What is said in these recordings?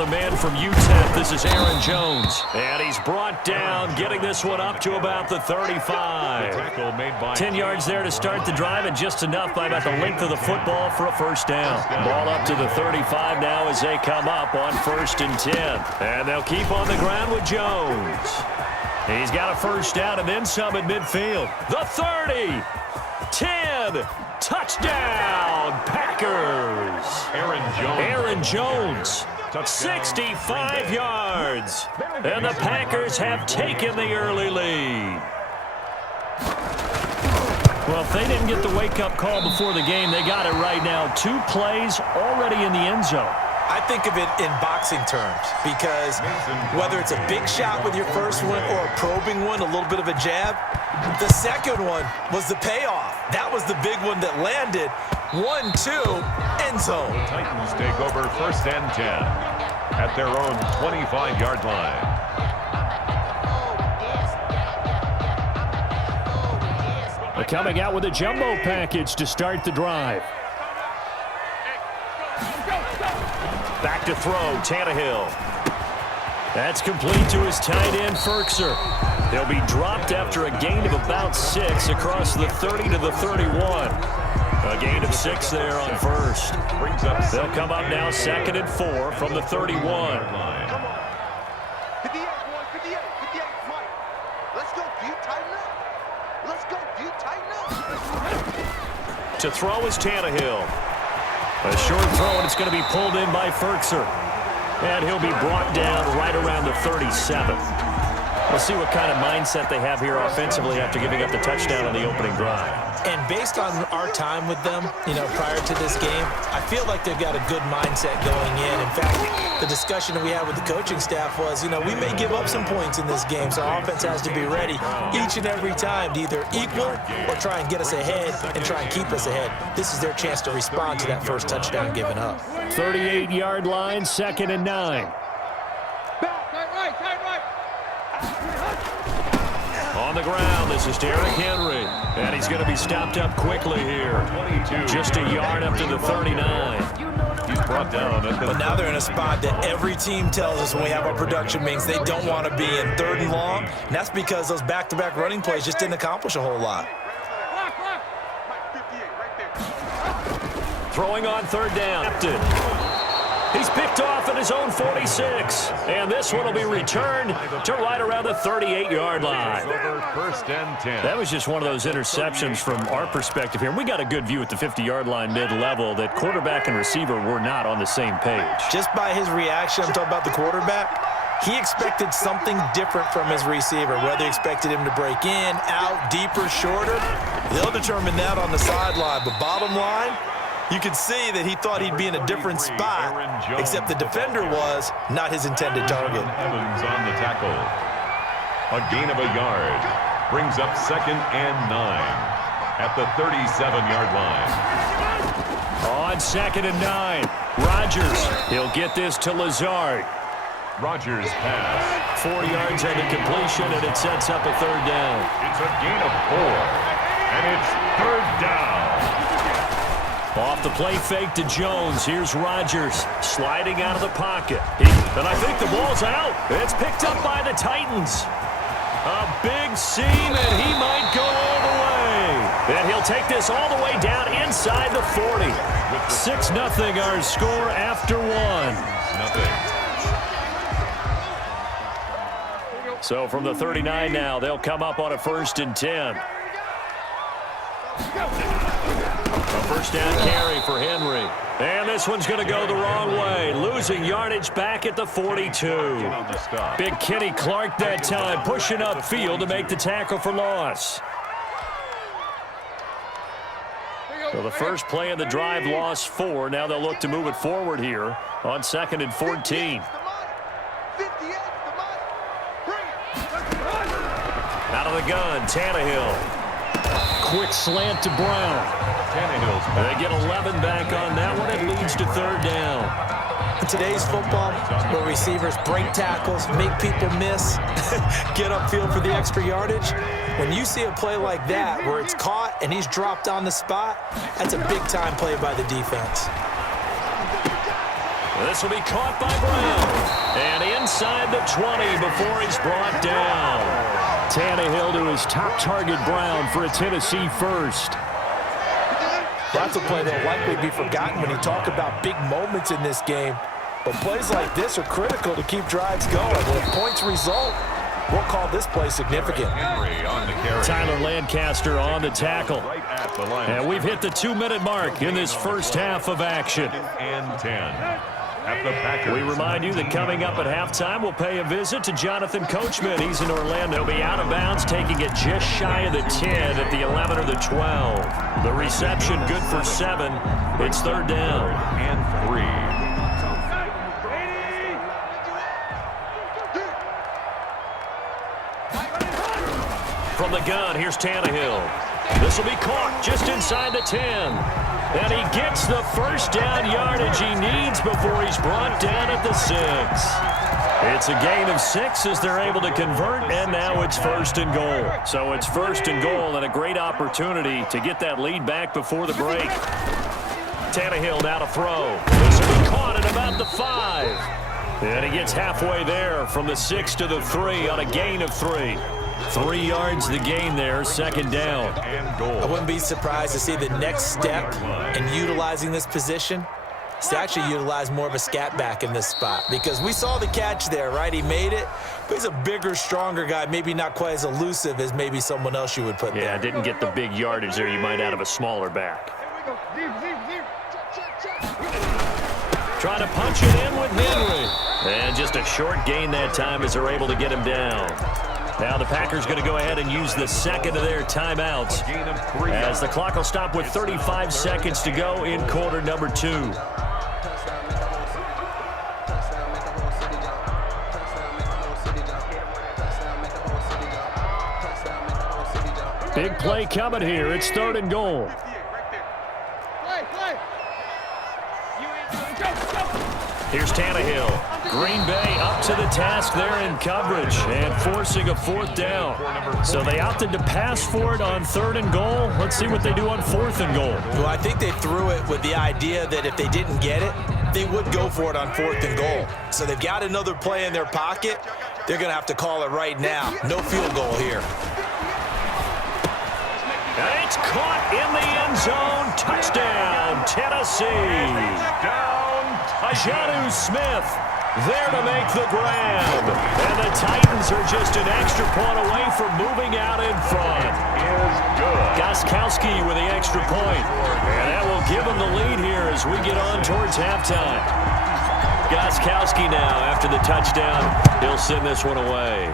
the man from UTEP, this is Aaron Jones. And he's brought down, getting this one up to about the 35. 10 yards there to start the drive, and just enough by about the length of the football for a first down. Ball up to the 35 now as they come up on 1st and 10. And they'll keep on the ground with Jones. He's got a first down and then some at midfield. The 30, 10, touchdown, Packers. Aaron Jones, 65 yards. And the Packers have taken the early lead. Well, if they didn't get the wake-up call before the game, they got it right now. 2 plays already in the end zone. I think of it in boxing terms because whether it's a big shot with your first one or a probing one, a little bit of a jab, the second one was the payoff. That was the big one that landed. 1-2, end zone. The Titans take over 1st and 10 at their own 25-yard line. They're coming out with a jumbo package to start the drive. Back to throw, Tannehill. That's complete to his tight end, Ferkser. They'll be dropped after a gain of about 6 across the 30 to the 31. A gain of 6 there on first. They'll come up now 2nd and 4 from the 31. To throw is Tannehill. A short throw, and it's going to be pulled in by Ferkser. And he'll be brought down right around the 37. We'll see what kind of mindset they have here offensively after giving up the touchdown on the opening drive. And based on our time with them, prior to this game, I feel like they've got a good mindset going in. In fact, the discussion that we had with the coaching staff was, we may give up some points in this game, so our offense has to be ready each and every time to either equal or try and get us ahead and try and keep us ahead. This is their chance to respond to that first touchdown given up. 38-yard line, 2nd and 9. On the ground, this is Derrick Henry. And he's going to be stopped up quickly here. Just a yard up to the 39. He's brought down. But now they're in a spot that every team tells us when we have our production meetings they don't want to be in 3rd and long. And that's because those back-to-back running plays just didn't accomplish a whole lot. Throwing on 3rd down. He's picked off at his own 46. And this one will be returned to right around the 38-yard line. Over 1st and 10. That was just one of those interceptions from our perspective here. We got a good view at the 50-yard line mid-level that quarterback and receiver were not on the same page. Just by his reaction, I'm talking about the quarterback, he expected something different from his receiver, whether he expected him to break in, out, deeper, shorter. They'll determine that on the sideline. But bottom line, you could see that he thought he'd be in a different spot, except the defender was not his intended target. Evans on the tackle. A gain of a yard. Brings up 2nd and 9 at the 37-yard line. On 2nd and 9, Rodgers. He'll get this to Lazard. Rodgers pass. 4 yards on the completion, and it sets up a 3rd down. It's a gain of 4, and it's 3rd down. Off the play fake to Jones. Here's Rodgers sliding out of the pocket. And I think the ball's out. It's picked up by the Titans. A big seam, and he might go all the way. And he'll take this all the way down inside the 40. 6-0 our score after 1. So from the 39 now, they'll come up on a 1st and 10. A first down carry for Henry. And this one's going to go the wrong way. Losing yardage back at the 42. Big Kenny Clark that time, pushing upfield to make the tackle for loss. So the first play of the drive lost 4. Now they'll look to move it forward here on 2nd and 14. Out of the gun, Tannehill. Quick slant to Brown. They get 11 back on that one. It leads to 3rd down. In today's football, where receivers break tackles, make people miss, get upfield for the extra yardage, when you see a play like that where it's caught and he's dropped on the spot, that's a big-time play by the defense. This will be caught by Brown. And inside the 20 before he's brought down. Tannehill to his top target, Brown, for a Tennessee first. That's a play that will likely be forgotten when you talk about big moments in this game. But plays like this are critical to keep drives going. And if points result, we'll call this play significant. Tyler Lancaster on the tackle. And we've hit the 2-minute mark in this first half of action. And 10. At the Packers. We remind you that coming up at halftime, we'll pay a visit to Jonathan Coachman. He's in Orlando. He'll be out of bounds, taking it just shy of the 10 at the 11 or the 12. The reception good for 7. It's third down. And 3. From the gun, here's Tannehill. This will be caught just inside the 10. And he gets the first down yardage he needs before he's brought down at the 6. It's a gain of 6 as they're able to convert, and now it's first and goal. So it's first and goal and a great opportunity to get that lead back before the break. Tannehill now to throw. This will be caught at about the 5. And he gets halfway there from the 6 to the 3 on a gain of 3. 3 yards the gain there, second down. I wouldn't be surprised to see the next step in utilizing this position is to actually utilize more of a scat back in this spot, because we saw the catch there, right? He made it, but he's a bigger, stronger guy, maybe not quite as elusive as maybe someone else you would put there. Yeah, didn't get the big yardage there you might out of a smaller back. Trying to punch it in with Henry. And just a short gain that time as they're able to get him down. Now the Packers going to go ahead and use the second of their timeouts as the clock will stop with 35 seconds to go in quarter number 2. Big play coming here. It's third and goal. Here's Tannehill. Green Bay up to the task there in coverage and forcing a fourth down. So they opted to pass for it on third and goal. Let's see what they do on fourth and goal. Well, I think they threw it with the idea that if they didn't get it, they would go for it on fourth and goal. So they've got another play in their pocket. They're going to have to call it right now. No field goal here. And it's caught in the end zone. Touchdown, Tennessee. Jonnu Smith there to make the grab. And the Titans are just an extra point away from moving out in front. Is good. Gostkowski with the extra point. And that will give them the lead here as we get on towards halftime. Gostkowski now, after the touchdown, he'll send this one away.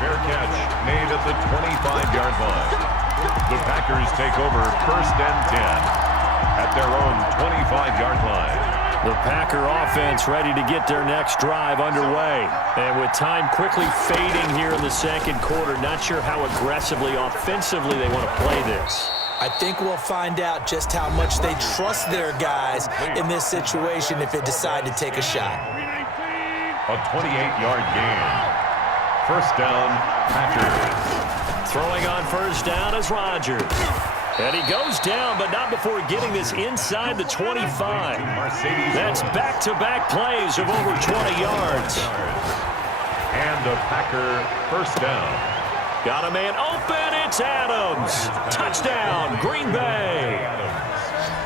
Fair catch made at the 25-yard line. The Packers take over first and 10 at their own 25-yard line. The Packer offense ready to get their next drive underway. And with time quickly fading here in the second quarter, not sure how aggressively, offensively they want to play this. I think we'll find out just how much they trust their guys in this situation if they decide to take a shot. A 28-yard gain. First down, Packers. Throwing on first down is Rodgers. And he goes down, but not before getting this inside the 25. That's back-to-back plays of over 20 yards. And a Packer first down. Got a man open. It's Adams. Touchdown, Green Bay.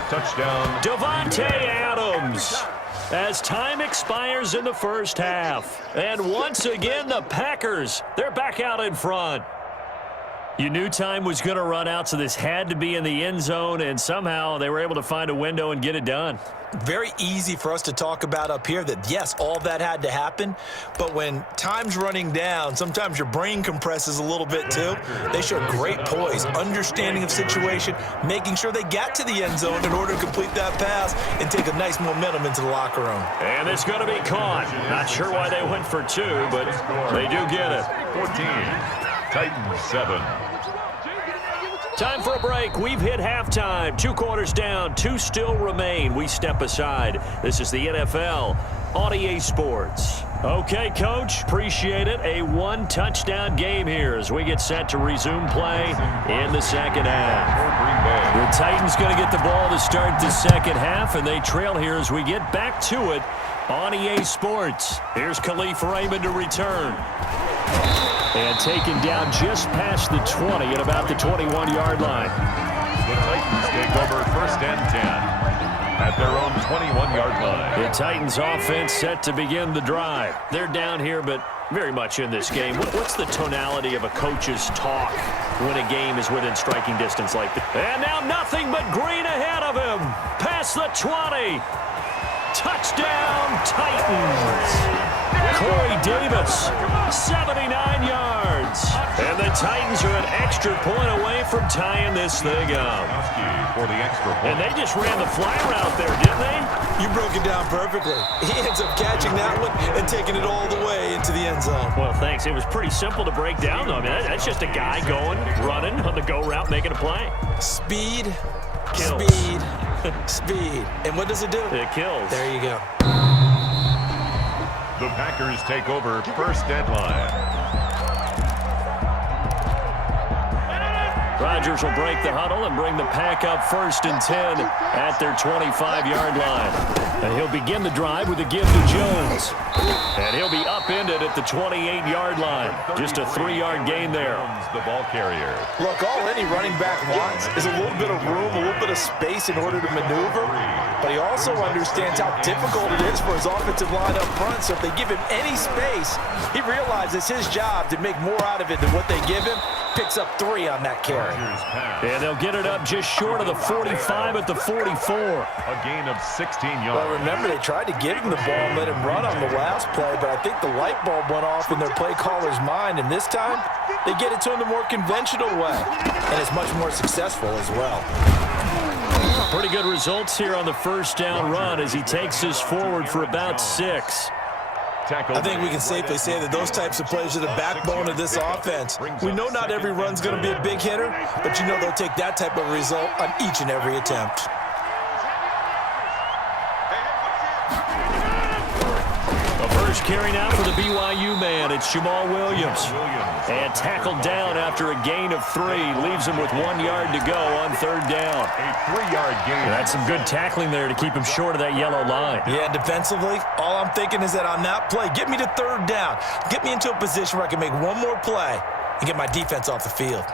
Touchdown. Davante Adams. As time expires in the first half. And once again, the Packers, they're back out in front. You knew time was going to run out, so this had to be in the end zone, and somehow they were able to find a window and get it done. Very easy for us to talk about up here that, yes, all that had to happen, but when time's running down, sometimes your brain compresses a little bit too. They showed great poise, understanding of situation, making sure they got to the end zone in order to complete that pass and take a nice momentum into the locker room. And it's going to be caught. Not sure why they went for 2, but they do get it. 14. Titans 7. Time for a break. We've hit halftime. 2 quarters down. 2 still remain. We step aside. This is the NFL on EA Sports. Okay, Coach, appreciate it. A one-touchdown game here as we get set to resume play in the second half. The Titans going to get the ball to start the second half, and they trail here as we get back to it on EA Sports. Here's Khalif Raymond to return. And taken down just past the 20 at about the 21-yard line. The Titans take over 1st and 10. At their own 21-yard line. The Titans offense set to begin the drive. They're down here, but very much in this game. What's the tonality of a coach's talk when a game is within striking distance like this? And now nothing but green ahead of him. Past the 20. Touchdown, Titans. Corey Davis, 79 yards. And the Titans are an extra point away from tying this thing up. For the extra point. And they just ran the fly route there, didn't they? You broke it down perfectly. He ends up catching that one and taking it all the way into the end zone. Well, thanks. It was pretty simple to break down, though. I mean, that's just a guy going, running on the go route, making a play. Speed, Kills. speed, speed. And what does it do? It kills. There you go. The Packers take over 1st and line. Rodgers will break the huddle and bring the pack up 1st and 10 at their 25-yard line. And he'll begin the drive with a give to Jones. And he'll be upended at the 28-yard line. Just a 3-yard gain there. The ball carrier. Look, all any running back wants is a little bit of room, a little bit of space in order to maneuver. But he also understands how difficult it is for his offensive line up front. So if they give him any space, he realizes his job to make more out of it than what they give him. Picks up 3 on that carry. And they'll get it up just short of the 45 at the 44. A gain of 16 yards. Well, remember, they tried to give him the ball and let him run on the last play, but I think the light bulb went off in their play caller's mind, and this time they get it to him the more conventional way, and it's much more successful as well. Pretty good results here on the first down run as he takes us forward for about 6. I think we can safely say that those types of plays are the backbone of this offense. We know not every run's going to be a big hitter, but you know they'll take that type of result on each and every attempt. The first carry now for the BYU man. It's Jamal Williams. And tackled down after a gain of 3. Leaves him with 1 yard to go on 3rd down. A 3-yard gain. That's some good tackling there to keep him short of that yellow line. Yeah, defensively, all I'm thinking is that on that play, get me to 3rd down. Get me into a position where I can make one more play and get my defense off the field.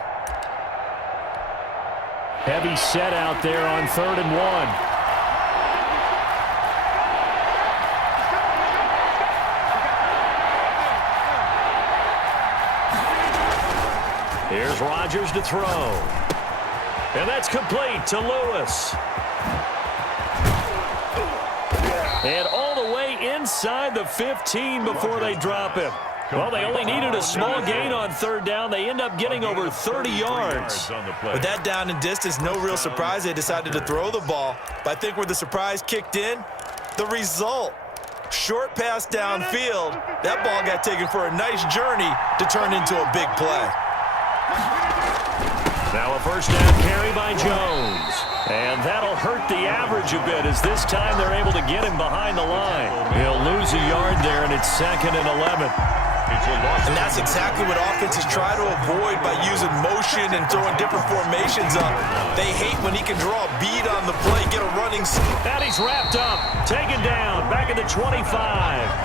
Heavy set out there on 3rd and 1. Here's Rodgers to throw. And that's complete to Lewis. And all the way inside the 15 before they drop him. Well, they only needed a small gain on 3rd down. They end up getting over 30 yards. With that down and distance, no real surprise they decided to throw the ball. But I think where the surprise kicked in, the result. Short pass downfield. That ball got taken for a nice journey to turn into a big play. Now a first down carry by Jones. And that'll hurt the average a bit as this time they're able to get him behind the line. He'll lose a yard there, and it's 2nd and 11. And that's exactly what offenses try to avoid by using motion and throwing different formations up. They hate when he can draw a bead on the play, get a running. And he's wrapped up, taken down, back at the 25.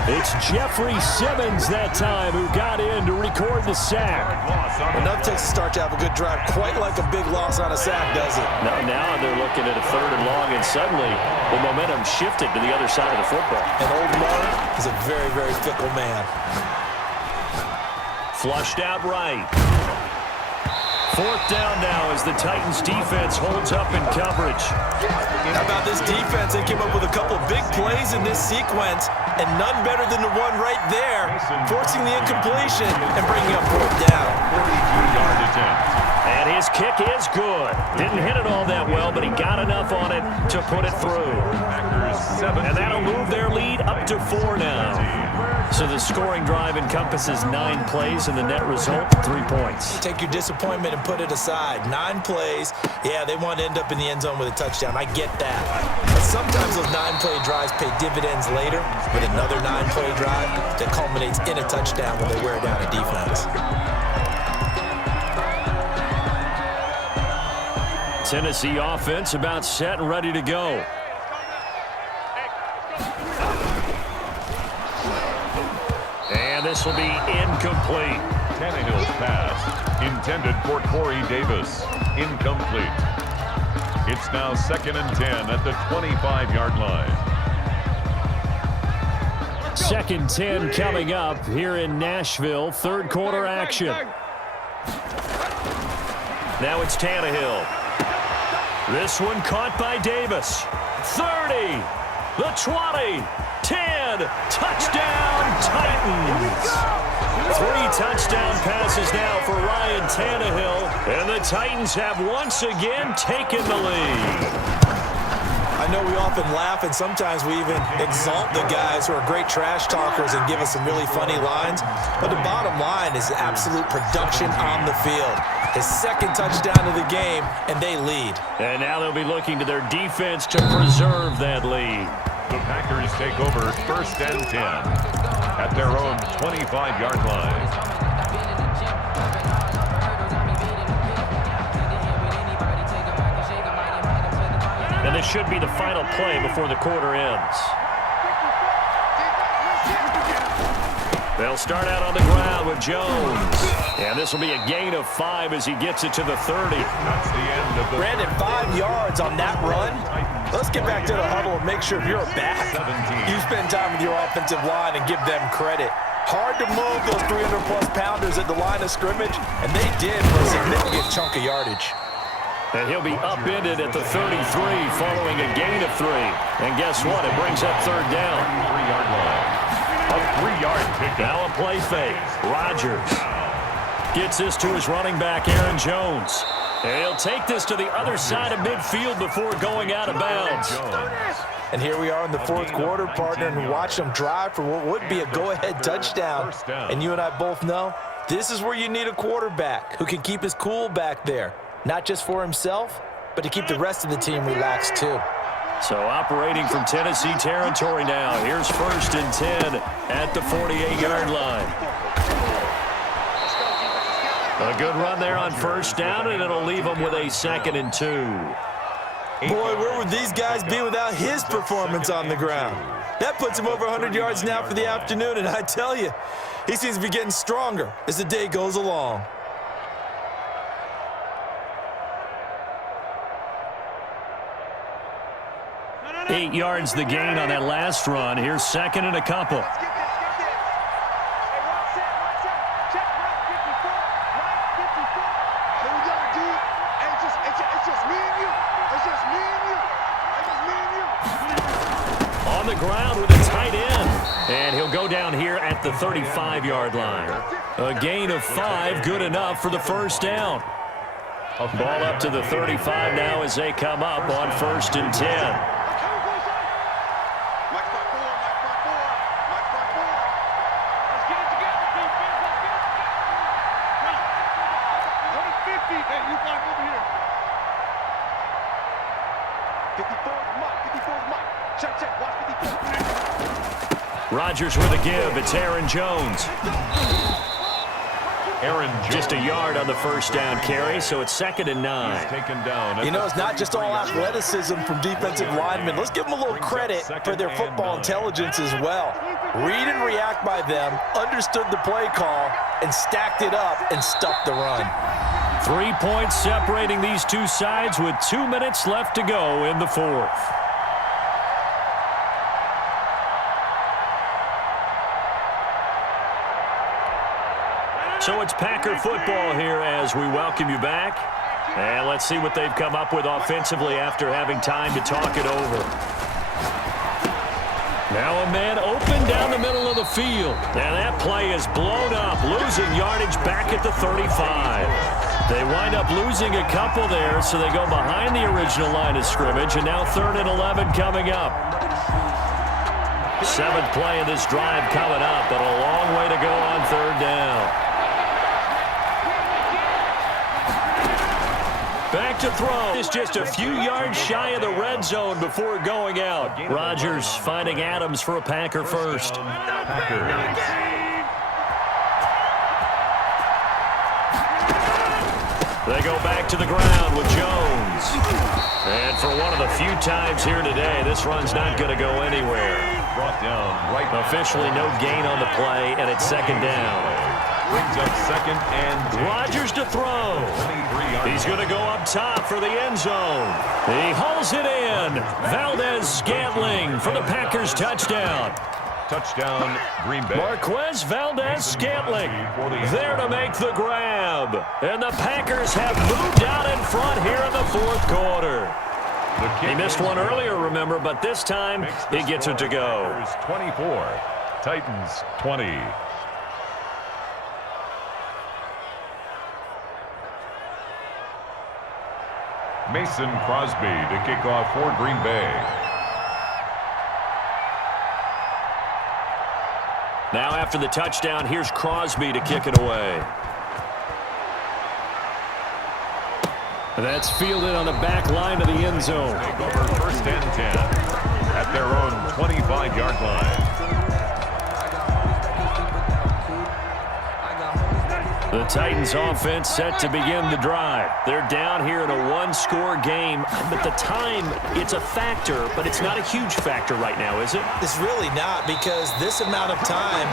It's Jeffrey Simmons that time who got in to record the sack. Enough takes to start to have a good drive, quite like a big loss on a sack, does it? Now they're looking at a 3rd and long, and suddenly the momentum shifted to the other side of the football. And old Mark is a very, very fickle man. Flushed out right. 4th down now as the Titans defense holds up in coverage. How about this defense? They came up with a couple of big plays in this sequence, and none better than the one right there, forcing the incompletion and bringing up 4th down. 42-yard attempt. And his kick is good. Didn't hit it all that well, but he got enough on it to put it through. And that'll move their lead up to 4 now. So the scoring drive encompasses 9 plays, and the net result, 3 points. Take your disappointment and put it aside. 9 plays. Yeah, they want to end up in the end zone with a touchdown. I get that. But sometimes those 9-play drives pay dividends later with another 9-play drive that culminates in a touchdown when they wear down a defense. Tennessee offense about set and ready to go. And this will be incomplete. Tannehill's pass intended for Corey Davis. Incomplete. It's now 2nd and 10 at the 25-yard line. 2nd 10 coming up here in Nashville. 3rd quarter action. Now it's Tannehill. This one caught by Davis. 30, the 20, 10, touchdown Titans. 3 touchdown passes now for Ryan Tannehill, and the Titans have once again taken the lead. I know we often laugh, and sometimes we even exalt the guys who are great trash talkers and give us some really funny lines. But the bottom line is absolute production on the field. His 2nd touchdown of the game, and they lead. And now they'll be looking to their defense to preserve that lead. The Packers take over 1st and 10 at their own 25-yard line. And this should be the final play before the quarter ends. They'll start out on the ground with Jones. And this will be a gain of 5 as he gets it to the 30. That's the end of the Brandon, 5 yards on that run. Let's get back to the huddle and make sure if you're a back, you spend time with your offensive line and give them credit. Hard to move those 300-plus pounders at the line of scrimmage, and they did for a significant chunk of yardage. And he'll be upended at the 33 following a gain of 3. And guess what? It brings up 3rd down. 3-yard line. A 3-yard pick. Now a play fake. Rodgers gets this to his running back, Aaron Jones. And he'll take this to the other side of midfield before going out of bounds. And here we are in the 4th quarter, partner, and watch them drive for what would be a go-ahead touchdown. And you and I both know this is where you need a quarterback who can keep his cool back there. Not just for himself, but to keep the rest of the team relaxed too. So operating from Tennessee territory now. Here's 1st and 10 at the 48-yard line. A good run there on 1st down, and it'll leave them with a 2nd and 2. Boy, where would these guys be without his performance on the ground? That puts him over 100 yards now for the afternoon, and I tell you, he seems to be getting stronger as the day goes along. Eight yards the gain on that last run. Here's 2nd and a couple. On the ground with a tight end. And he'll go down here at the 35-yard line. A gain of 5, good enough for the 1st down. Ball up to the 35 now as they come up on 1st and 10. Rodgers with a give. It's Aaron Jones. Just a yard on the 1st down carry, so it's 2nd and 9. Taken down. You know, it's not just all athleticism from defensive linemen. Let's give them a little credit for their football intelligence as well. Read and react by them, understood the play call, and stacked it up and stuffed the run. 3 points separating these two sides with 2 minutes left to go in the 4th. So it's Packer football here as we welcome you back. And let's see what they've come up with offensively after having time to talk it over. Now a man open down the middle of the field. And that play is blown up, losing yardage back at the 35. They wind up losing a couple there, so they go behind the original line of scrimmage, and now 3rd and 11 coming up. 7th play of this drive coming up, but a long way to go on 3rd down. Back to throw. It's just a few yards shy of the red zone before going out. Rodgers finding Adams for a Packer first. They go back to the ground with Jones. And for one of the few times here today, this run's not going to go anywhere. Brought down right. Officially no gain on the play, and it's 2nd down. Brings up 2nd and 10. Rodgers to throw. He's going to go up top for the end zone. He hauls it in. Valdez-Scantling for the Packers touchdown. Touchdown, Green Bay. Marquez Valdez-Scantling there to make the grab. And the Packers have moved out in front here in the 4th quarter. He missed one earlier, remember, but this time he gets it to go. 24, Titans 20. Mason Crosby to kick off for Green Bay. Now after the touchdown, here's Crosby to kick it away. That's fielded on the back line of the end zone. Take over 1st and 10 at their own 25-yard line. The Titans offense set to begin the drive. They're down here in a one-score game, but the time, it's a factor, but it's not a huge factor right now, is it? It's really not, because this amount of time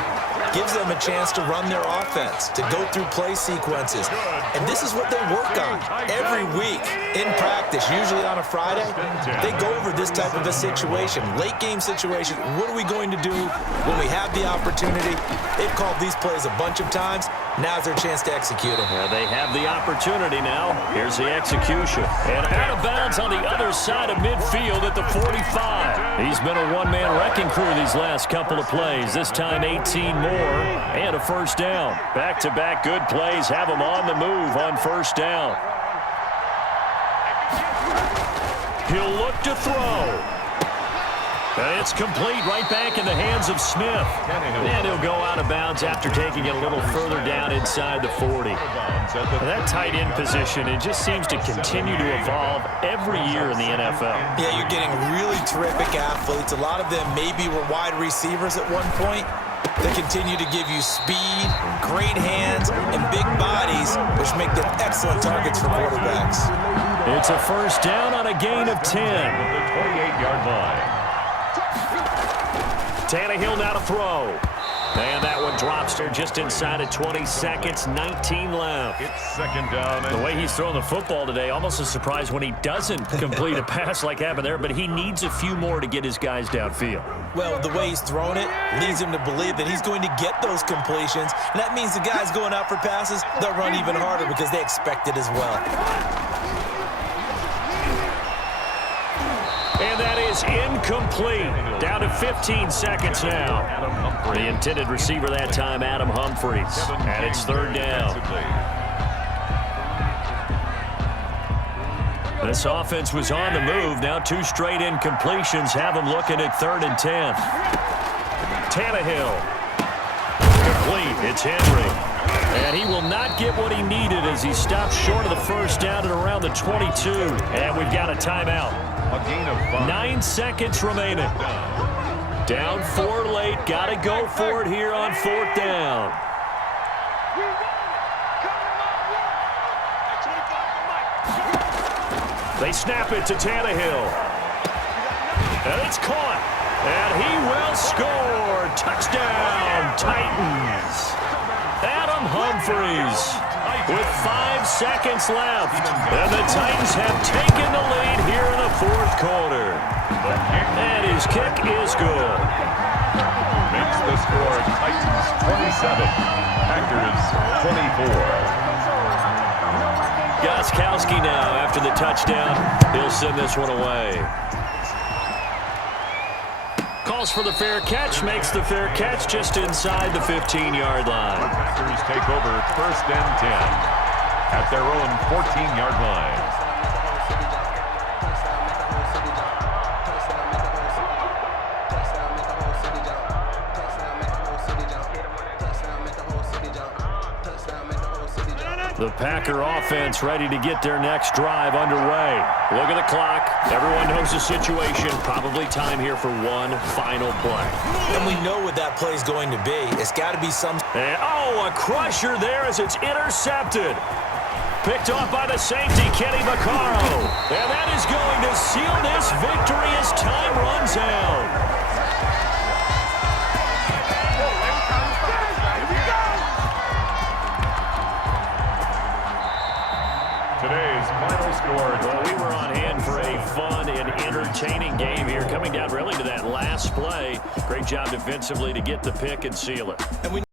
gives them a chance to run their offense, to go through play sequences. And this is what they work on every week in practice, usually on a Friday. They go over this type of a situation, late game situation. What are we going to do when we have the opportunity? They've called these plays a bunch of times. Now's their chance to execute them. Yeah, they have the opportunity now. Here's the execution. And out of bounds on the other side of midfield at the 45. He's been a one-man wrecking crew these last couple of plays. This time 18 more and a 1st down. Back-to-back good plays have him on the move on 1st down. He'll look to throw. And it's complete right back in the hands of Smith. And he'll go out of bounds after taking it a little further down inside the 40. That tight end position, it just seems to continue to evolve every year in the NFL. Yeah, you're getting really terrific athletes. A lot of them maybe were wide receivers at one point. They continue to give you speed, great hands, and big bodies, which make them excellent targets for quarterbacks. It's a 1st down on a gain of 10. The 28-yard line. Tannehill now to throw. And that one drops there just inside of 20 seconds, 19 left. It's 2nd down. The way he's throwing the football today, almost a surprise when he doesn't complete a pass like happened there, but he needs a few more to get his guys downfield. Well, the way he's thrown it leads him to believe that he's going to get those completions, and that means the guys going out for passes, they'll run even harder because they expect it as well. And that is incomplete. Down to 15 seconds now. The intended receiver that time, Adam Humphries. And it's 3rd down. This offense was on the move. Now 2 straight incompletions have them looking at 3rd and 10. Tannehill. Complete. It's Henry. And he will not get what he needed as he stops short of the 1st down at around the 22. And we've got a timeout. A gain of 5. 9 seconds remaining. Down 4 late. Got to go for it here on 4th down. They snap it to Tannehill. And it's caught. And he will score. Touchdown, Titans. Adam Humphries with 5 seconds left. And the Titans have taken the lead here in the 4th quarter. And his kick is good. Makes the score Titans 27, Packers 24. Gostkowski now after the touchdown. He'll send this one away. Calls for the fair catch, makes the fair catch just inside the 15-yard line. The Packers take over 1st and 10. at their own 14-yard line. The Packer offense ready to get their next drive underway. Look at the clock. Everyone knows the situation. Probably time here for one final play. And we know what that play is going to be. It's got to be some... And, a crusher there as it's intercepted. Picked off by the safety, Kenny Vaccaro. And that is going to seal this victory as time runs out. Today's final score. Well, we were on hand for a fun and entertaining game here, coming down really to that last play. Great job defensively to get the pick and seal it. And we